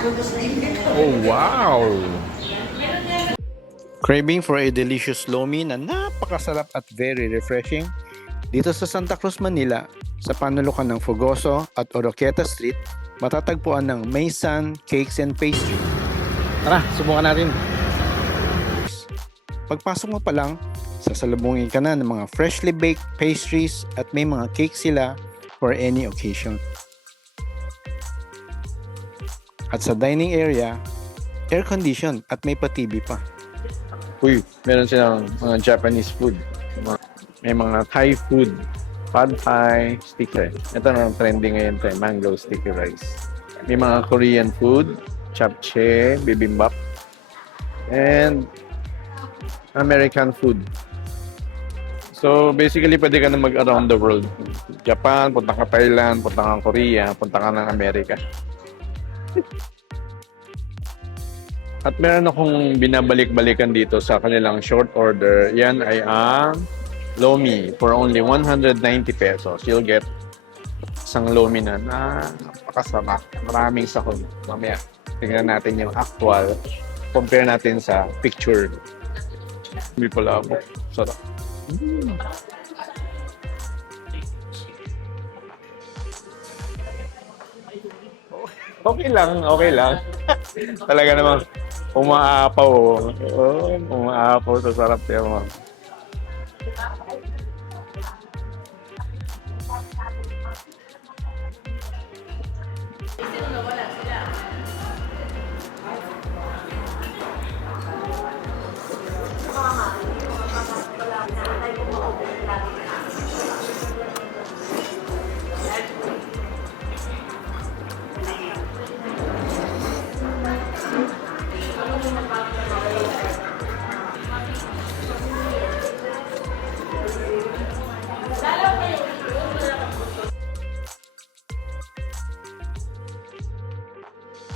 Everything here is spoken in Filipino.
Oh, wow! Craving for a delicious lomi na napakasarap at very refreshing? Dito sa Santa Cruz, Manila, sa panulukan ng Fugoso at Oroquieta Street, matatagpuan ng Maysan Cakes and Pastry. Tara, subukan natin. Pagpasok mo pa lang, sasalubungin ka na ng mga freshly baked pastries at may mga cakes sila for any occasion. At sa dining area, air-conditioned at may pa-TV pa. Uy, meron silang mga Japanese food. May mga Thai food. Pad Thai, sticky. Ito na trending ngayon to, mango sticky rice. May mga Korean food, japchae, bibimbap, and American food. So basically, pwede ka na mag-around the world. Japan, punta ka Thailand, punta ka Korea, punta ka ng Amerika. At meron akong binabalik-balikan dito sa kanilang short order. Yan ay ang lomi for only 190 pesos. You'll get isang lomi na napakasarap. Maraming sahog. Mamaya, tingnan natin yung actual. Compare natin sa picture. Hindi pala ako. Sarap. Okay lang, okay lang. Talaga namang umaapaw. Oh, umaapaw sa sarap niya, ma'am.